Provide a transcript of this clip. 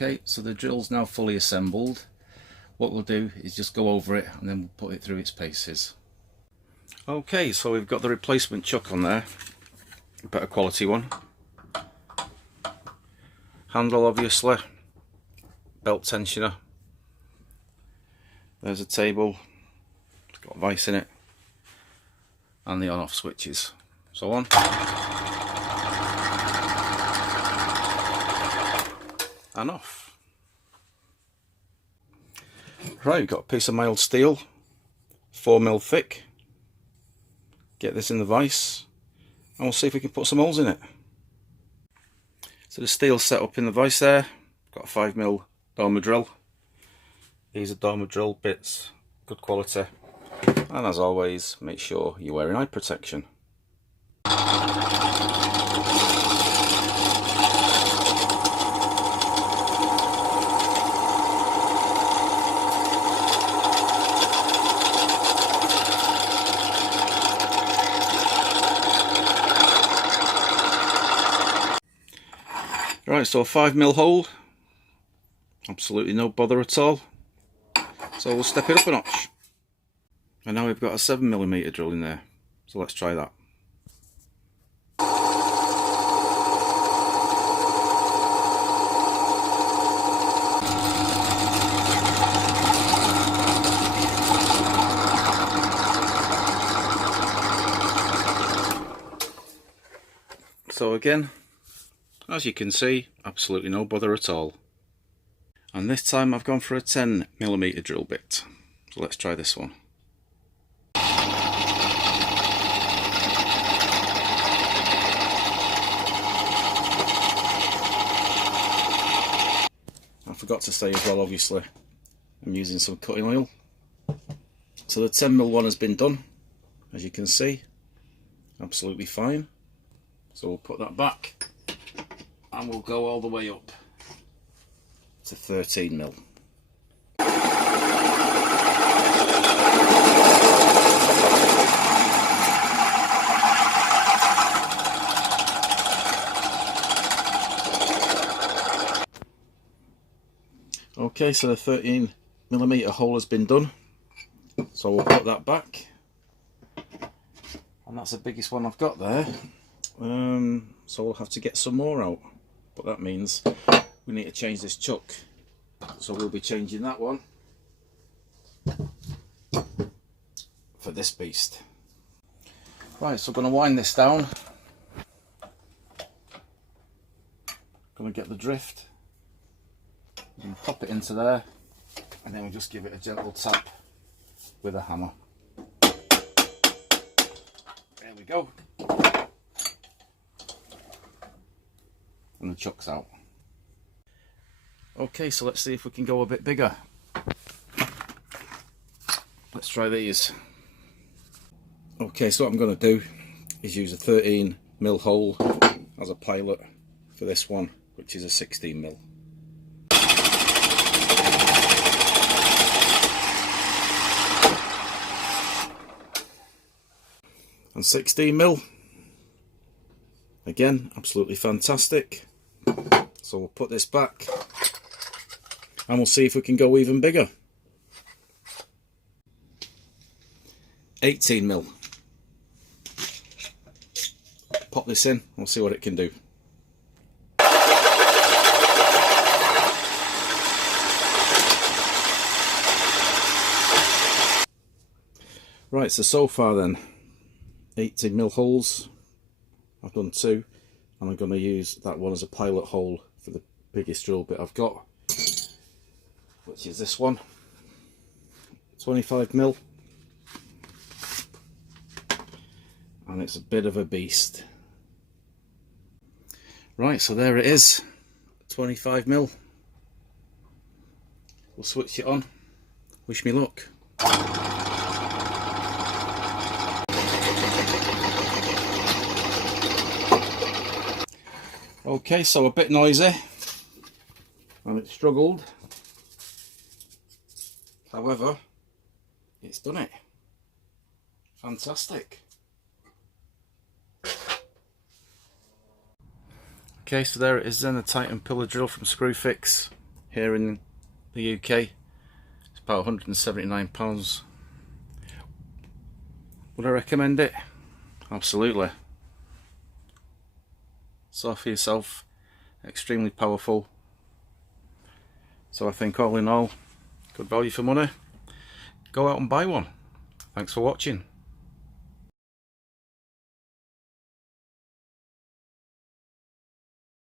Okay, so the drill's now fully assembled. What we'll do is just go over it and then we'll put it through its paces. Okay, so we've got the replacement chuck on there, a better quality one. Handle obviously, belt tensioner. There's a table, it's got a vice in it, and the on-off switches. So on. And off. Right, we've got a piece of mild steel, 4mm thick. Get this in the vise, and we'll see if we can put some holes in it. So the steel's set up in the vise there. Got a 5mm dormer drill. These are dormer drill bits, good quality. And as always, make sure you're wearing eye protection. Right, so a 5mm hole, absolutely no bother at all. So we'll step it up a notch. And now we've got a 7mm drill in there, so let's try that. So again, as you can see, absolutely no bother at all. And this time I've gone for a 10mm drill bit. So let's try this one. I forgot to say as well, obviously, I'm using some cutting oil. So the 10mm one has been done, as you can see, absolutely fine. So we'll put that back. And we'll go all the way up to 13mm. Okay, so the 13mm hole has been done. So we'll put that back. And that's the biggest one I've got there. So we'll have to get some more out. But that means we need to change this chuck. So we'll be changing that one for this beast. Right, so I'm going to wind this down. Going to get the drift. And pop it into there. And then we'll just give it a gentle tap with a hammer. There we go. And the chuck's out. Okay, so let's see if we can go a bit bigger. Let's try these. Okay, so what I'm going to do is use a 13mm hole as a pilot for this one, which is a 16mm. And 16mm. Again, absolutely fantastic. So we'll put this back and we'll see if we can go even bigger. 18mm. Pop this in, we'll see what it can do. Right, so far then, 18mm holes. I've done 2, and I'm going to use that one as a pilot hole for the biggest drill bit I've got, which is this one, 25mm, and it's a bit of a beast. Right, so there it is, 25mm. We'll switch it on. Wish me luck. Okay, so a bit noisy, and it struggled. However, it's done it. Fantastic. Okay, so there it is then, the Titan pillar drill from Screwfix. here in the UK. It's about £179. Would I recommend it? Absolutely. So for yourself, extremely powerful. So I think all in all, good value for money. Go out and buy one. Thanks for watching.